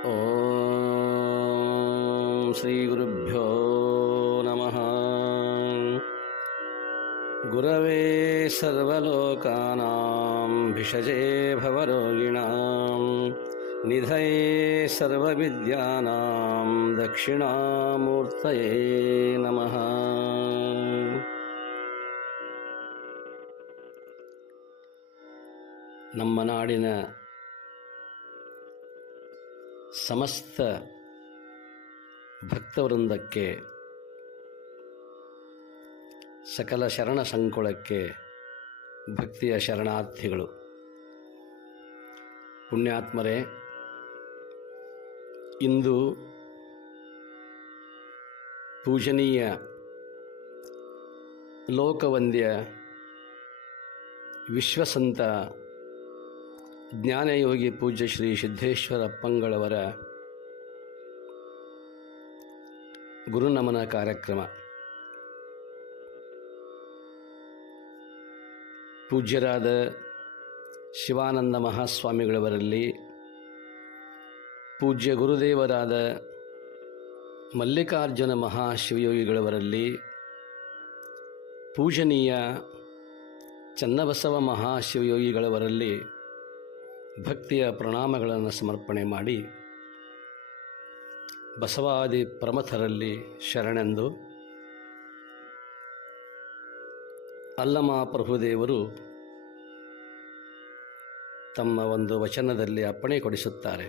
ಓಂ ಶ್ರೀ ಗುರುಭ್ಯೋ ನಮಃ. ಗುರವೇ ಸರ್ವಲೋಕಾನಾಂ ಭಿಷಜೇ ಭವರೋಗಿಣಾಂ ನಿಧಯೇ ಸರ್ವವಿದ್ಯಾನಾಂ ದಕ್ಷಿಣಾಮೂರ್ತಯೇ ನಮಃ. ನಮ್ಮ ನಾಡಿನ ಸಮಸ್ತ ಭಕ್ತವೃಂದಕ್ಕೆ, ಸಕಲ ಶರಣ ಸಂಕುಳಕ್ಕೆ ಭಕ್ತಿಯ ಶರಣಾರ್ಥಿಗಳು. ಪುಣ್ಯಾತ್ಮರೇ, ಇಂದು ಪೂಜನೀಯ ಲೋಕವಂದ್ಯ ವಿಶ್ವಸಂತ ಜ್ಞಾನಯೋಗಿ ಪೂಜ್ಯ ಶ್ರೀ ಸಿದ್ದೇಶ್ವರ ಅಪ್ಪಂಗಳವರ ಗುರುನಮನ ಕಾರ್ಯಕ್ರಮ. ಪೂಜ್ಯರಾದ ಶಿವಾನಂದ ಮಹಾಸ್ವಾಮಿಗಳವರಲ್ಲಿ, ಪೂಜ್ಯ ಗುರುದೇವರಾದ ಮಲ್ಲಿಕಾರ್ಜುನ ಮಹಾಶಿವಯೋಗಿಗಳವರಲ್ಲಿ, ಪೂಜನೀಯ ಚನ್ನಬಸವ ಮಹಾಶಿವಯೋಗಿಗಳವರಲ್ಲಿ ಭಕ್ತಿಯ ಪ್ರಣಾಮಗಳನ್ನು ಸಮರ್ಪಣೆ ಮಾಡಿ, ಬಸವಾದಿ ಪ್ರಮಥರಲ್ಲಿ ಶರಣೆಂದು ಅಲ್ಲಮ ಪ್ರಭುದೇವರು ತಮ್ಮ ಒಂದು ವಚನದಲ್ಲಿ ಅಪ್ಪಣೆ ಕೊಡಿಸುತ್ತಾರೆ.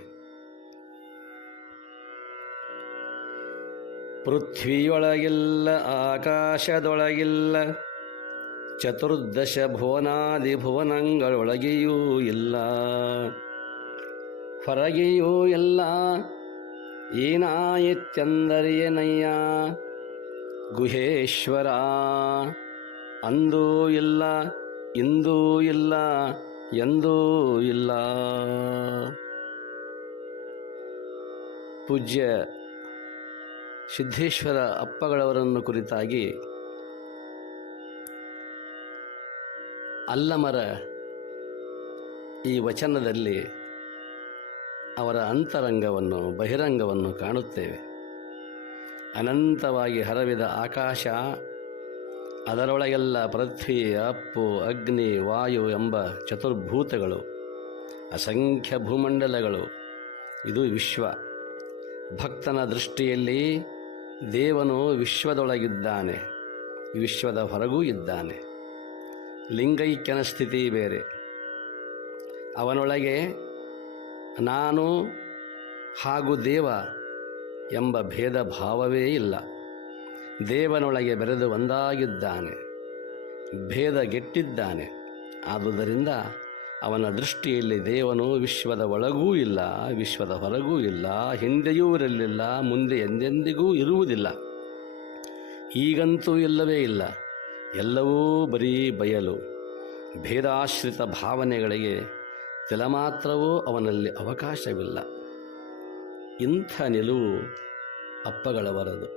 ಪೃಥ್ವಿಯೊಳಗಿಲ್ಲ ಆಕಾಶದೊಳಗಿಲ್ಲ, ಚತುರ್ದಶ ಭುವನಾದಿ ಭುವನಗಳೊಳಗೆಯೂ ಇಲ್ಲ, ಹೊರಗೆಯೂ ಇಲ್ಲ, ಏನಾಯಿತ್ಯಂದರೇನಯ್ಯ ಗುಹೇಶ್ವರ. ಅಂದೂ ಇಲ್ಲ, ಇಂದೂ ಇಲ್ಲ, ಎಂದೂ ಇಲ್ಲ. ಪೂಜ್ಯ ಸಿದ್ದೇಶ್ವರ ಅಪ್ಪಗಳವರನ್ನು ಕುರಿತಾಗಿ ಅಲ್ಲಮರ ಈ ವಚನದಲ್ಲಿ ಅವರ ಅಂತರಂಗವನ್ನು, ಬಹಿರಂಗವನ್ನು ಕಾಣುತ್ತೇವೆ. ಅನಂತವಾಗಿ ಹರವಿದ ಆಕಾಶ, ಅದರೊಳಗೆಲ್ಲ ಪೃಥ್ವಿ, ಅಪ್ಪು, ಅಗ್ನಿ, ವಾಯು ಎಂಬ ಚತುರ್ಭೂತಗಳು, ಅಸಂಖ್ಯ ಭೂಮಂಡಲಗಳು. ಇದು ವಿಶ್ವ. ಭಕ್ತನ ದೃಷ್ಟಿಯಲ್ಲಿ ದೇವನು ವಿಶ್ವದೊಳಗಿದ್ದಾನೆ, ವಿಶ್ವದ ಹೊರಗೂ ಇದ್ದಾನೆ. ಲಿಂಗೈಕ್ಯನ ಸ್ಥಿತಿ ಬೇರೆ. ಅವನೊಳಗೆ ನಾನು ಹಾಗೂ ದೇವ ಎಂಬ ಭೇದ ಭಾವವೇ ಇಲ್ಲ. ದೇವನೊಳಗೆ ಬೆರೆದು ಒಂದಾಗಿದ್ದಾನೆ, ಭೇದಗೆಟ್ಟಿದ್ದಾನೆ. ಆದುದರಿಂದ ಅವನ ದೃಷ್ಟಿಯಲ್ಲಿ ದೇವನು ವಿಶ್ವದ ಒಳಗೂ ಇಲ್ಲ, ವಿಶ್ವದ ಹೊರಗೂ ಇಲ್ಲ, ಹಿಂದೆಯೂ ಇರಲಿಲ್ಲ, ಮುಂದೆ ಎಂದೆಂದಿಗೂ ಇರುವುದಿಲ್ಲ, ಈಗಂತೂ ಇಲ್ಲವೇ ಇಲ್ಲ. ಎಲ್ಲವೂ ಬರೀ ಬಯಲು. ಭೇದಾಶ್ರಿತ ಭಾವನೆಗಳಿಗೆ ತಿಲಮಾತ್ರವೂ ಅವನಲ್ಲಿ ಅವಕಾಶವಿಲ್ಲ. ಇಂಥ ನಿಲುವು ಅಪ್ಪಗಳವರದು.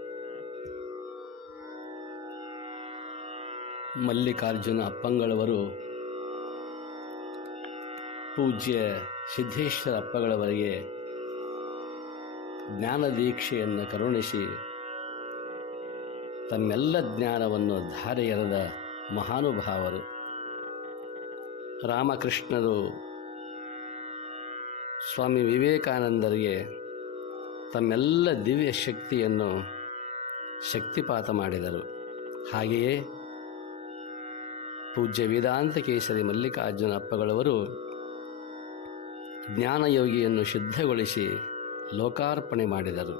ಮಲ್ಲಿಕಾರ್ಜುನ ಅಪ್ಪಂಗಳವರು ಪೂಜ್ಯ ಸಿದ್ದೇಶ್ವರ ಅಪ್ಪಗಳವರಿಗೆ ಜ್ಞಾನ ದೀಕ್ಷೆಯನ್ನು ಕರುಣಿಸಿ ತಮ್ಮೆಲ್ಲ ಜ್ಞಾನವನ್ನು ಧಾರೆ ಎರೆದ ಮಹಾನುಭಾವರು. ರಾಮಕೃಷ್ಣರು ಸ್ವಾಮಿ ವಿವೇಕಾನಂದರಿಗೆ ತಮ್ಮೆಲ್ಲ ದಿವ್ಯ ಶಕ್ತಿಯನ್ನು ಶಕ್ತಿಪಾತ ಮಾಡಿದರು. ಹಾಗೆಯೇ ಪೂಜ್ಯ ವೇದಾಂತ ಕೇಸರಿ ಮಲ್ಲಿಕಾರ್ಜುನ ಅಪ್ಪಗಳವರು ಜ್ಞಾನಯೋಗಿಯನ್ನು ಸಿದ್ಧಗೊಳಿಸಿ ಲೋಕಾರ್ಪಣೆ ಮಾಡಿದರು.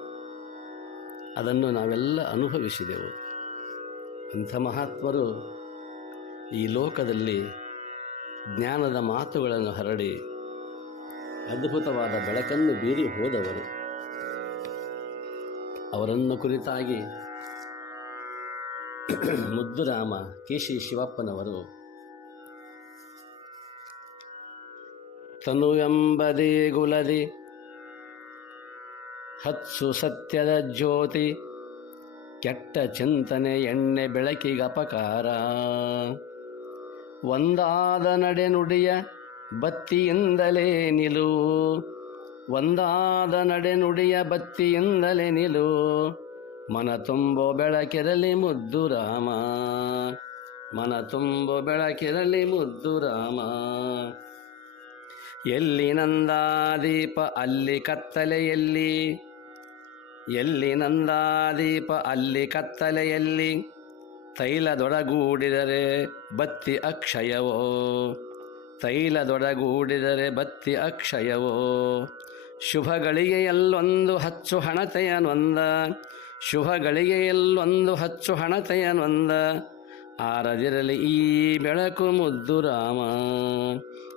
ಅದನ್ನು ನಾವೆಲ್ಲ ಅನುಭವಿಸಿದೆವು. ಅಂಥ ಮಹಾತ್ಮರು ಈ ಲೋಕದಲ್ಲಿ ಜ್ಞಾನದ ಮಾತುಗಳನ್ನು ಹರಡಿ ಅದ್ಭುತವಾದ ಬೆಳಕನ್ನು ಬೀರಿ ಹೋದವರು. ಅವರನ್ನು ಕುರಿತಾಗಿ ಮುದ್ದುರಾಮ ಕೇಶಿ ಶಿವಪ್ಪನವರು ತನುವೆಂಬದೇ ಗುಲದಿ ಹತ್ಸು ಸತ್ಯದ ಜ್ಯೋತಿ, ಕೆಟ್ಟ ಚಿಂತನೆ ಎಣ್ಣೆ ಬೆಳಕಿಗಪಕಾರ, ಒಂದಾದ ನಡೆನುಡಿಯ ಬತ್ತಿಯಿಂದಲೇ ನಿಲುವು, ಒಂದಾದ ನಡೆನುಡಿಯ ಬತ್ತಿಯಿಂದಲೇ ನಿಲು, ಮನ ತುಂಬೋ ಬೆಳಕಿರಲಿ ಮುದ್ದು ರಾಮ, ಮನ ತುಂಬೋ ಬೆಳಕಿರಲಿ ಮುದ್ದು ರಾಮ. ಎಲ್ಲಿ ನಂದಾದೀಪ ಅಲ್ಲಿ ಕತ್ತಲೆಯಲ್ಲಿ, ಎಲ್ಲಿ ನಂದಾದೀಪ ಅಲ್ಲಿ ಕತ್ತಲೆಯಲ್ಲಿ, ತೈಲದೊಡಗೂಡಿದರೆ ಬತ್ತಿ ಅಕ್ಷಯವೋ, ತೈಲದೊಡಗೂಡಿದರೆ ಬತ್ತಿ ಅಕ್ಷಯವೋ. ಶುಭಗಳಿಗೆಯಲ್ಲೊಂದು ಹಚ್ಚು ಹಣತೆಯನೊಂದ, ಶುಭಗಳಿಗೆಯಲ್ಲೊಂದು ಹಚ್ಚು ಹಣತೆಯನೊಂದ, ಆರದಿರಲಿ ಈ ಬೆಳಕು ಮುದ್ದು ರಾಮ,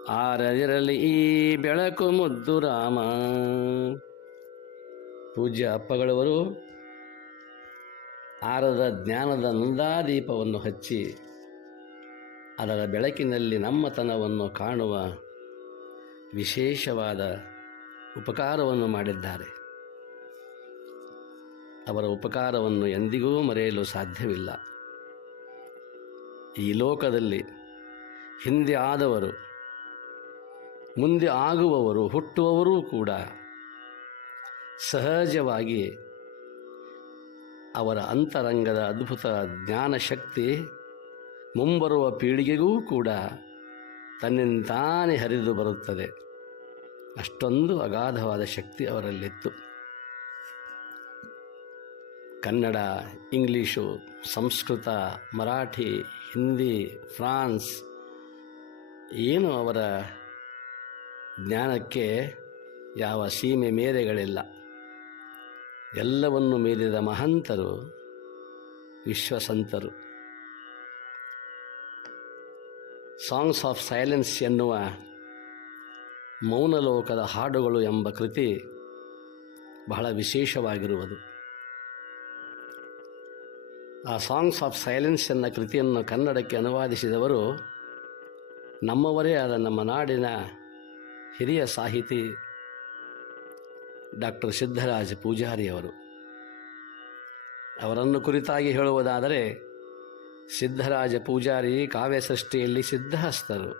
ಆರದಿರಲಿ ಈ ಬೆಳಕು ಮುದ್ದು ರಾಮ. ಪೂಜ್ಯ ಅಪ್ಪಗಳವರು ಆರದ ಜ್ಞಾನದ ನಂದಾದೀಪವನ್ನು ಹಚ್ಚಿ ಅದರ ಬೆಳಕಿನಲ್ಲಿ ನಮ್ಮತನವನ್ನು ಕಾಣುವ ವಿಶೇಷವಾದ ಉಪಕಾರವನ್ನು ಮಾಡಿದ್ದಾರೆ. ಅವರ ಉಪಕಾರವನ್ನು ಎಂದಿಗೂ ಮರೆಯಲು ಸಾಧ್ಯವಿಲ್ಲ. ಈ ಲೋಕದಲ್ಲಿ ಹಿಂದೆ ಆದವರು, ಮುಂದೆ ಆಗುವವರು, ಹುಟ್ಟುವವರೂ ಕೂಡ ಸಹಜವಾಗಿ ಅವರ ಅಂತರಂಗದ ಅದ್ಭುತ ಜ್ಞಾನಶಕ್ತಿ ಮುಂಬರುವ ಪೀಳಿಗೆಗೂ ಕೂಡ ತನ್ನಿಂತಾನೇ ಹರಿದು ಬರುತ್ತದೆ. ಅಷ್ಟೊಂದು ಅಗಾಧವಾದ ಶಕ್ತಿ ಅವರಲ್ಲಿತ್ತು. ಕನ್ನಡ, ಇಂಗ್ಲೀಷು, ಸಂಸ್ಕೃತ, ಮರಾಠಿ, ಹಿಂದಿ, ಫ್ರಾನ್ಸ್, ಏನು ಅವರ ಜ್ಞಾನಕ್ಕೆ ಯಾವ ಸೀಮೆ ಮೇರೆಗಳಿಲ್ಲ. ಎಲ್ಲವನ್ನು ಮೀರಿದ ಮಹಂತರು, ವಿಶ್ವಸಂತರು. ಸಾಂಗ್ಸ್ ಆಫ್ ಸೈಲೆನ್ಸ್ ಎನ್ನುವ ಮೌನಲೋಕದ ಹಾಡುಗಳು ಎಂಬ ಕೃತಿ ಬಹಳ ವಿಶೇಷವಾಗಿರುವುದು. ಆ ಸಾಂಗ್ಸ್ ಆಫ್ ಸೈಲೆನ್ಸ್ ಎನ್ನ ಕೃತಿಯನ್ನು ಕನ್ನಡಕ್ಕೆ ಅನುವಾದಿಸಿದವರು ನಮ್ಮವರೇ ಆದ ನಮ್ಮ ನಾಡಿನ ಹಿರಿಯ ಸಾಹಿತಿ ಡಾಕ್ಟರ್ ಸಿದ್ಧರಾಜ ಪೂಜಾರಿಯವರು. ಅವರನ್ನು ಕುರಿತಾಗಿ ಹೇಳುವುದಾದರೆ, ಸಿದ್ಧರಾಜ ಪೂಜಾರಿ ಕಾವ್ಯಸೃಷ್ಟಿಯಲ್ಲಿ ಸಿದ್ಧಹಸ್ತರು,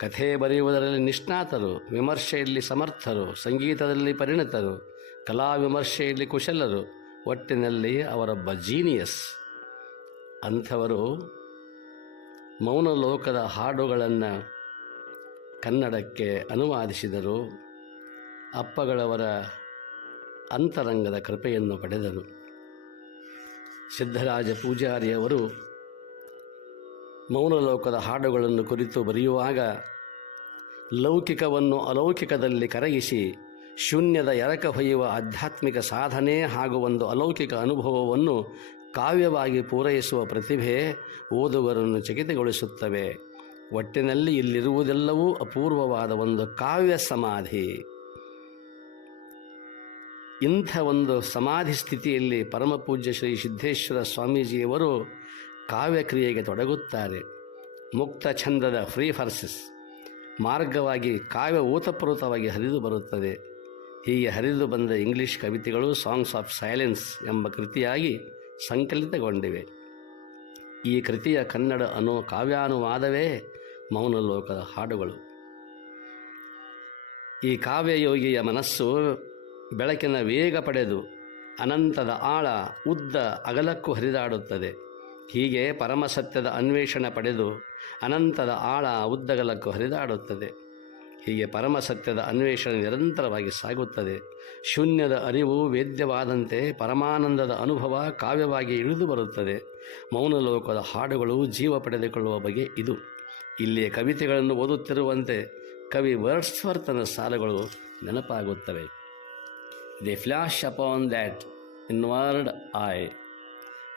ಕಥೆ ಬರೆಯುವುದರಲ್ಲಿ ನಿಷ್ಣಾತರು, ವಿಮರ್ಶೆಯಲ್ಲಿ ಸಮರ್ಥರು, ಸಂಗೀತದಲ್ಲಿ ಪರಿಣಿತರು, ಕಲಾ ವಿಮರ್ಶೆಯಲ್ಲಿ ಕುಶಲರು, ಒಟ್ಟಿನಲ್ಲಿ ಅವರೊಬ್ಬ ಜೀನಿಯಸ್. ಅಂಥವರು ಮೌನಲೋಕದ ಹಾಡುಗಳನ್ನು ಕನ್ನಡಕ್ಕೆ ಅನುವಾದಿಸಿದರು. ಅಪ್ಪಗಳವರ ಅಂತರಂಗದ ಕೃಪೆಯನ್ನು ಪಡೆದರು. ಸಿದ್ಧರಾಜ ಪೂಜಾರಿಯವರು ಮೌನಲೋಕದ ಹಾಡುಗಳನ್ನು ಕುರಿತು ಬರೆಯುವಾಗ ಲೌಕಿಕವನ್ನು ಅಲೌಕಿಕದಲ್ಲಿ ಕರಗಿಸಿ ಶೂನ್ಯದ ಎರಕ ಹೊಯ್ಯುವ ಆಧ್ಯಾತ್ಮಿಕ ಸಾಧನೆ ಹಾಗೂ ಒಂದು ಅಲೌಕಿಕ ಅನುಭವವನ್ನು ಕಾವ್ಯವಾಗಿ ಪೂರೈಸುವ ಪ್ರತಿಭೆ ಓದುಗರನ್ನು ಚಕಿತಗೊಳಿಸುತ್ತವೆ. ಒಟ್ಟಿನಲ್ಲಿ ಇಲ್ಲಿರುವುದೆಲ್ಲವೂ ಅಪೂರ್ವವಾದ ಒಂದು ಕಾವ್ಯ ಸಮಾಧಿ. ಇಂಥ ಒಂದು ಸಮಾಧಿ ಸ್ಥಿತಿಯಲ್ಲಿ ಪರಮಪೂಜ್ಯ ಶ್ರೀ ಸಿದ್ದೇಶ್ವರ ಸ್ವಾಮೀಜಿಯವರು ಕಾವ್ಯಕ್ರಿಯೆಗೆ ತೊಡಗುತ್ತಾರೆ. ಮುಕ್ತ ಛಂದದ ಫ್ರೀ ಫರ್ಸಸ್ ಮಾರ್ಗವಾಗಿ ಕಾವ್ಯ ಓತಪ್ರೋತವಾಗಿ ಹರಿದು ಬರುತ್ತದೆ. ಹೀಗೆ ಹರಿದು ಬಂದ ಇಂಗ್ಲಿಷ್ ಕವಿತೆಗಳು ಸಾಂಗ್ಸ್ ಆಫ್ ಸೈಲೆನ್ಸ್ ಎಂಬ ಕೃತಿಯಾಗಿ ಸಂಕಲಿತಗೊಂಡಿವೆ. ಈ ಕೃತಿಯ ಕನ್ನಡ ಕಾವ್ಯಾನುವಾದವೇ ಮೌನಲೋಕದ ಹಾಡುಗಳು. ಈ ಕಾವ್ಯಯೋಗಿಯ ಮನಸ್ಸು ಬೆಳಕಿನ ವೇಗ ಪಡೆದು ಅನಂತದ ಆಳ, ಉದ್ದ, ಅಗಲಕ್ಕೂ ಹರಿದಾಡುತ್ತದೆ. ಹೀಗೆ ಪರಮಸತ್ಯದ ಅನ್ವೇಷಣೆ ಪಡೆದು ಅನಂತದ ಆಳ, ಉದ್ದಗಲಕ್ಕೂ ಹರಿದಾಡುತ್ತದೆ. ಹೀಗೆ ಪರಮಸತ್ಯದ ಅನ್ವೇಷಣೆ ನಿರಂತರವಾಗಿ ಸಾಗುತ್ತದೆ. ಶೂನ್ಯದ ಅರಿವು ವೇದ್ಯವಾದಂತೆ ಪರಮಾನಂದದ ಅನುಭವ ಕಾವ್ಯವಾಗಿ ಇಳಿದು ಬರುತ್ತದೆ. ಮೌನಲೋಕದ ಹಾಡುಗಳು ಜೀವ ಪಡೆದುಕೊಳ್ಳುವ ಬಗೆ ಇದು. ಇಲ್ಲಿಯ ಕವಿತೆಗಳನ್ನು ಓದುತ್ತಿರುವಂತೆ ಕವಿ ವರ್ಡ್ಸ್ವರ್ತನ ಸಾಲುಗಳು ನೆನಪಾಗುತ್ತವೆ. They flash upon that inward eye,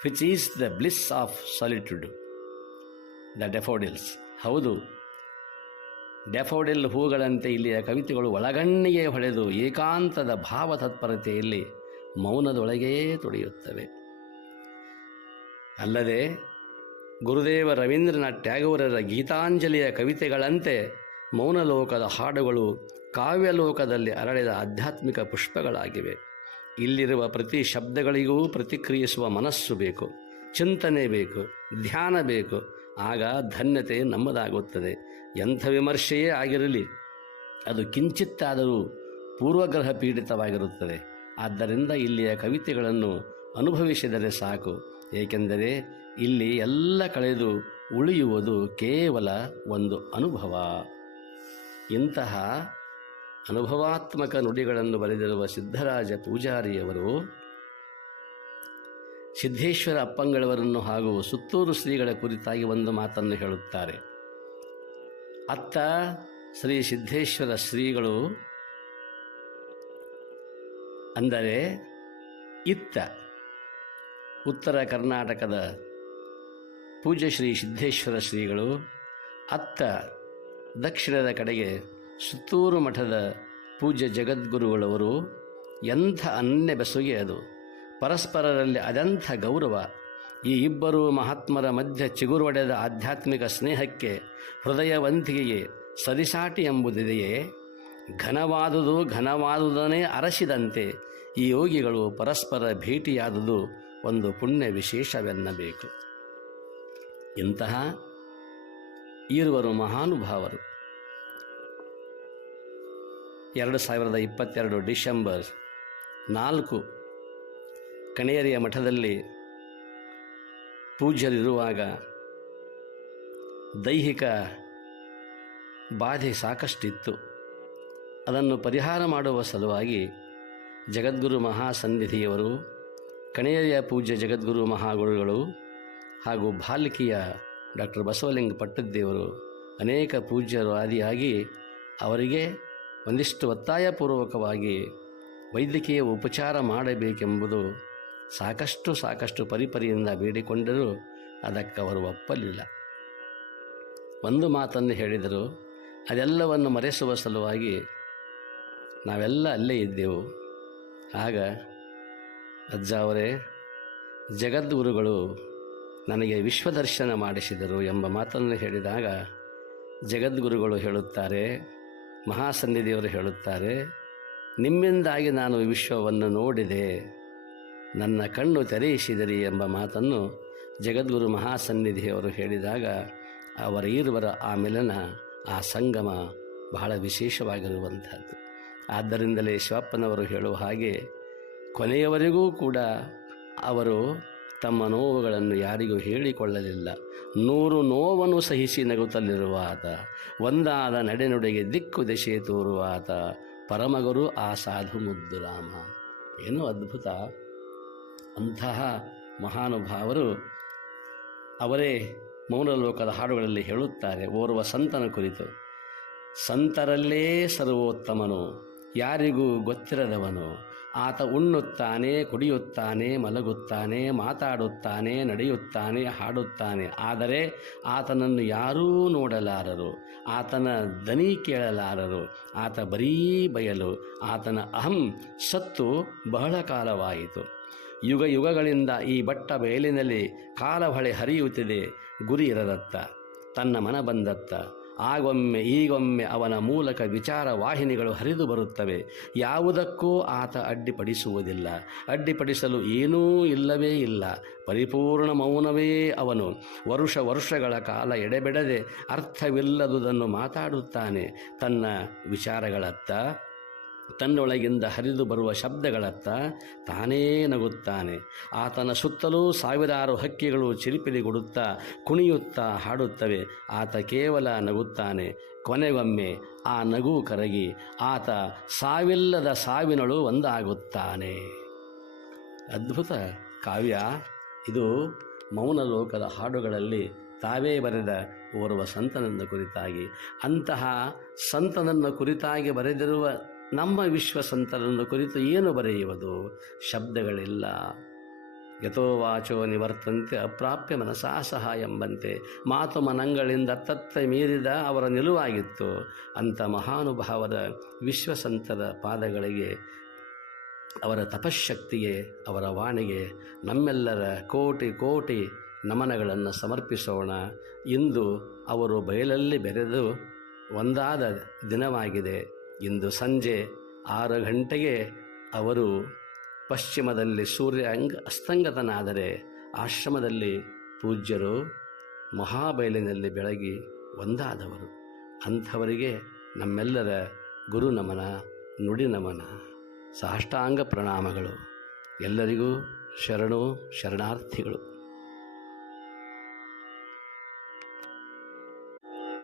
which is the bliss of solitude. The daffodils. ಹೌದು, ಡ್ಯಾಫೋಡಿಲ್ ಹೂಗಳಂತೆ ಇಲ್ಲಿಯ ಕವಿತೆಗಳು ಒಳಗಣ್ಣಿಗೆ ಹೊಳೆದು ಏಕಾಂತದ ಭಾವತತ್ಪರತೆಯಲ್ಲಿ ಮೌನದೊಳಗೇ ತುಡಿಯುತ್ತವೆ. ಅಲ್ಲದೆ ಗುರುದೇವ ರವೀಂದ್ರನಾಥ್ ಟ್ಯಾಗೋರರ ಗೀತಾಂಜಲಿಯ ಕವಿತೆಗಳಂತೆ ಮೌನಲೋಕದ ಹಾಡುಗಳು ಕಾವ್ಯಲೋಕದಲ್ಲಿ ಅರಳಿದ ಆಧ್ಯಾತ್ಮಿಕ ಪುಷ್ಪಗಳಾಗಿವೆ. ಇಲ್ಲಿರುವ ಪ್ರತಿ ಶಬ್ದಗಳಿಗೂ ಪ್ರತಿಕ್ರಿಯಿಸುವ ಮನಸ್ಸು ಬೇಕು, ಚಿಂತನೆ ಬೇಕು, ಧ್ಯಾನ ಬೇಕು. ಆಗ ಧನ್ಯತೆ ನಮ್ಮದಾಗುತ್ತದೆ. ಎಂಥ ವಿಮರ್ಶೆಯೇ ಆಗಿರಲಿ, ಅದು ಕಿಂಚಿತ್ತಾದರೂ ಪೂರ್ವಗ್ರಹ ಪೀಡಿತವಾಗಿರುತ್ತದೆ. ಆದ್ದರಿಂದ ಇಲ್ಲಿಯ ಕವಿತೆಗಳನ್ನು ಅನುಭವಿಸಿದರೆ ಸಾಕು, ಏಕೆಂದರೆ ಇಲ್ಲಿ ಎಲ್ಲ ಕಳೆದು ಉಳಿಯುವುದು ಕೇವಲ ಒಂದು ಅನುಭವ. ಇಂತಹ ಅನುಭವಾತ್ಮಕ ನುಡಿಗಳನ್ನು ಬರೆದಿರುವ ಸಿದ್ಧರಾಜ ಪೂಜಾರಿಯವರು ಸಿದ್ದೇಶ್ವರ ಅಪ್ಪಂಗಳವರನ್ನು ಹಾಗೂ ಸುತ್ತೂರು ಶ್ರೀಗಳ ಕುರಿತಾಗಿ ಒಂದು ಮಾತನ್ನು ಹೇಳುತ್ತಾರೆ. ಅತ್ತ ಶ್ರೀ ಸಿದ್ದೇಶ್ವರ ಶ್ರೀಗಳು ಅಂದರೆ ಇತ್ತ ಉತ್ತರ ಕರ್ನಾಟಕದ ಪೂಜ್ಯ ಶ್ರೀ ಸಿದ್ದೇಶ್ವರ ಶ್ರೀಗಳು, ಅತ್ತ ದಕ್ಷಿಣದ ಕಡೆಗೆ ಸುತ್ತೂರು ಮಠದ ಪೂಜ್ಯ ಜಗದ್ಗುರುಗಳವರು. ಎಂಥ ಅನ್ಯ ಬೆಸುಗೆ ಅದು! ಪರಸ್ಪರರಲ್ಲಿ ಅದೆಂಥ ಗೌರವ! ಈ ಇಬ್ಬರು ಮಹಾತ್ಮರ ಮಧ್ಯ ಚಿಗುರೊಡೆದ ಆಧ್ಯಾತ್ಮಿಕ ಸ್ನೇಹಕ್ಕೆ, ಹೃದಯವಂತಿಕೆಗೆ ಸರಿಸಾಟಿ ಎಂಬುದಿದೆಯೇ? ಘನವಾದುದನ್ನೇ ಅರಸಿದಂತೆ ಈ ಯೋಗಿಗಳು ಪರಸ್ಪರ ಭೇಟಿಯಾದುದು ಒಂದು ಪುಣ್ಯ ವಿಶೇಷವೆನ್ನಬೇಕು. ಇಂತಹ ಈರುವರು ಮಹಾನುಭಾವರು 2022 ಡಿಸೆಂಬರ್ 4 ಕಣೇರಿಯ ಮಠದಲ್ಲಿ ಪೂಜ್ಯರಿರುವಾಗ ದೈಹಿಕ ಬಾಧೆ ಸಾಕಷ್ಟಿತ್ತು. ಅದನ್ನು ಪರಿಹಾರ ಮಾಡುವ ಸಲುವಾಗಿ ಜಗದ್ಗುರು ಮಹಾಸನ್ನಿಧಿಯವರು, ಕಣೇರಿಯ ಪೂಜ್ಯ ಜಗದ್ಗುರು ಮಹಾಗುರುಗಳು ಹಾಗೂ ಭಾಲ್ಕಿಯ ಡಾಕ್ಟರ್ ಬಸವಲಿಂಗ ಪಟ್ಟದ್ದೇವರು ಅನೇಕ ಪೂಜ್ಯರು ಆದಿಯಾಗಿ ಅವರಿಗೆ ಒಂದಿಷ್ಟು ಒತ್ತಾಯಪೂರ್ವಕವಾಗಿ ವೈದ್ಯಕೀಯ ಉಪಚಾರ ಮಾಡಬೇಕೆಂಬುದು ಸಾಕಷ್ಟು ಪರಿಪರಿಯಿಂದ ಬೇಡಿಕೊಂಡರೂ ಅದಕ್ಕೆ ಅವರು ಒಪ್ಪಲಿಲ್ಲ. ಒಂದು ಮಾತನ್ನು ಹೇಳಿದರು, ಅದೆಲ್ಲವನ್ನು ಮರೆಸುವ ಸಲುವಾಗಿ ನಾವೆಲ್ಲ ಅಲ್ಲೇ ಇದ್ದೆವು. ಆಗ ಅಜ್ಜ ಅವರೇ, ಜಗದ್ಗುರುಗಳು ನನಗೆ ವಿಶ್ವದರ್ಶನ ಮಾಡಿಸಿದರು ಎಂಬ ಮಾತನ್ನು ಹೇಳಿದಾಗ ಜಗದ್ಗುರುಗಳು ಹೇಳುತ್ತಾರೆ, ಮಹಾಸನ್ನಿಧಿಯವರು ಹೇಳುತ್ತಾರೆ, ನಿಮ್ಮಿಂದಾಗಿ ನಾನು ವಿಶ್ವವನ್ನು ನೋಡಿದೆ, ನನ್ನ ಕಣ್ಣು ತೆರೆಯಿಸಿದಿರಿ ಎಂಬ ಮಾತನ್ನು ಜಗದ್ಗುರು ಮಹಾಸನ್ನಿಧಿಯವರು ಹೇಳಿದಾಗ ಅವರ ಇರುವರ ಆ ಮಿಲನ, ಆ ಸಂಗಮ ಬಹಳ ವಿಶೇಷವಾಗಿರುವಂಥದ್ದು. ಆದ್ದರಿಂದಲೇ ಶಿವಪ್ಪನವರು ಹೇಳುವ ಹಾಗೆ ಕೊನೆಯವರೆಗೂ ಕೂಡ ಅವರು ತಮ್ಮ ನೋವುಗಳನ್ನು ಯಾರಿಗೂ ಹೇಳಿಕೊಳ್ಳಲಿಲ್ಲ. 100 ನೋವನ್ನು ಸಹಿಸಿ ನಗುತ್ತಲಿರುವ ಆತ, ಒಂದಾದ ನಡೆನುಡಿಗೆ ದಿಕ್ಕು ದೆಸೆ ತೋರುವ ಆತ, ಪರಮಗುರು ಆ ಸಾಧು ಮುದ್ದುರಾಮ. ಏನು ಅದ್ಭುತ! ಅಂತಹ ಮಹಾನುಭಾವರು ಅವರೇ ಮೌನಲೋಕದ ಹಾಡುಗಳಲ್ಲಿ ಹೇಳುತ್ತಾರೆ. ಓರ್ವ ಸಂತನ ಕುರಿತು, ಸಂತರಲ್ಲೇ ಸರ್ವೋತ್ತಮನು, ಯಾರಿಗೂ ಗೊತ್ತಿರದವನು, ಆತ ಉಣ್ಣುತ್ತಾನೆ, ಕುಡಿಯುತ್ತಾನೆ, ಮಲಗುತ್ತಾನೆ, ಮಾತಾಡುತ್ತಾನೆ, ನಡೆಯುತ್ತಾನೆ, ಹಾಡುತ್ತಾನೆ. ಆದರೆ ಆತನನ್ನು ಯಾರೂ ನೋಡಲಾರರು, ಆತನ ದನಿ ಕೇಳಲಾರರು. ಆತ ಬರೀ ಬಯಲು. ಆತನ ಅಹಂ ಸತ್ತು ಬಹಳ ಕಾಲವಾಯಿತು. ಯುಗಗಳಿಂದ ಈ ಬಟ್ಟ ಬಯಲಿನಲ್ಲಿ ಕಾಲಹೊಳೆ ಹರಿಯುತ್ತಿದೆ. ಗುರಿ ಇರದತ್ತ, ತನ್ನ ಮನ ಬಂದತ್ತ. ಆಗೊಮ್ಮೆ ಈಗೊಮ್ಮೆ ಅವನ ಮೂಲಕ ವಿಚಾರ ವಾಹಿನಿಗಳು ಹರಿದು ಬರುತ್ತವೆ. ಯಾವುದಕ್ಕೂ ಆತ ಅಡ್ಡಿಪಡಿಸುವುದಿಲ್ಲ. ಅಡ್ಡಿಪಡಿಸಲು ಏನೂ ಇಲ್ಲವೇ ಇಲ್ಲ. ಪರಿಪೂರ್ಣ ಮೌನವೇ ಅವನು. ವರ್ಷಗಳ ಕಾಲ ಎಡೆಬಿಡದೆ ಅರ್ಥವಿಲ್ಲದುದನ್ನು ಮಾತಾಡುತ್ತಾನೆ. ತನ್ನ ವಿಚಾರಗಳತ್ತ, ತನ್ನೊಳಗಿಂದ ಹರಿದು ಬರುವ ಶಬ್ದಗಳತ್ತ ತಾನೇ ನಗುತ್ತಾನೆ. ಆತನ ಸುತ್ತಲೂ ಸಾವಿರಾರು ಹಕ್ಕಿಗಳು ಚಿಲಿಪಿಲಿಗುಡುತ್ತಾ ಕುಣಿಯುತ್ತಾ ಹಾಡುತ್ತವೆ. ಆತ ಕೇವಲ ನಗುತ್ತಾನೆ. ಕೊನೆಗೊಮ್ಮೆ ಆ ನಗು ಕರಗಿ ಆತ ಸಾವಿಲ್ಲದ ಸಾವಿನಳು ಒಂದಾಗುತ್ತಾನೆ. ಅದ್ಭುತ ಕಾವ್ಯ ಇದು. ಮೌನಲೋಕದ ಹಾಡುಗಳಲ್ಲಿ ತಾವೇ ಬರೆದ ಓರ್ವ ಸಂತನನ್ನು ಕುರಿತಾಗಿ, ಅಂತಹ ಸಂತನನ್ನು ಕುರಿತಾಗಿ ಬರೆದಿರುವ ನಮ್ಮ ವಿಶ್ವ ಸಂತನನ್ನು ಕುರಿತು ಏನು ಬರೆಯುವುದು? ಶಬ್ದಗಳಿಲ್ಲ. ಯಥೋ ವಾಚೋ ನಿವರ್ತಂತೆ ಅಪ್ರಾಪ್ಯ ಮನಸಾ ಸಹ ಎಂಬಂತೆ ಮಾತು ಮನಗಳಿಂದ ತತ್ತ ಮೀರಿದ ಅವರ ನಿಲುವಾಗಿತ್ತು. ಅಂಥ ಮಹಾನುಭಾವದ ವಿಶ್ವಸಂತರ ಪಾದಗಳಿಗೆ, ಅವರ ತಪಶ್ಶಕ್ತಿಗೆ, ಅವರ ವಾಣಿಗೆ ನಮ್ಮೆಲ್ಲರ ಕೋಟಿ ನಮನಗಳನ್ನು ಸಮರ್ಪಿಸೋಣ. ಇಂದು ಅವರು ಬಯಲಲ್ಲಿ ಬೆರೆದು ಒಂದಾದ ದಿನವಾಗಿದೆ. ಇಂದು ಸಂಜೆ 6 ಗಂಟೆಗೆ ಅವರು ಪಶ್ಚಿಮದಲ್ಲಿ ಸೂರ್ಯ ಅಸ್ತಂಗತನಾದರೆ ಆಶ್ರಮದಲ್ಲಿ ಪೂಜ್ಯರು ಮಹಾಬಯಲಿನಲ್ಲಿ ಬೆಳಗಿ ಒಂದಾದವರು. ಅಂಥವರಿಗೆ ನಮ್ಮೆಲ್ಲರ ಗುರು ನಮನ, ನುಡಿ ನಮನ, ಸಾಷ್ಟಾಂಗ ಪ್ರಣಾಮಗಳು. ಎಲ್ಲರಿಗೂ ಶರಣು ಶರಣಾರ್ಥಿಗಳು.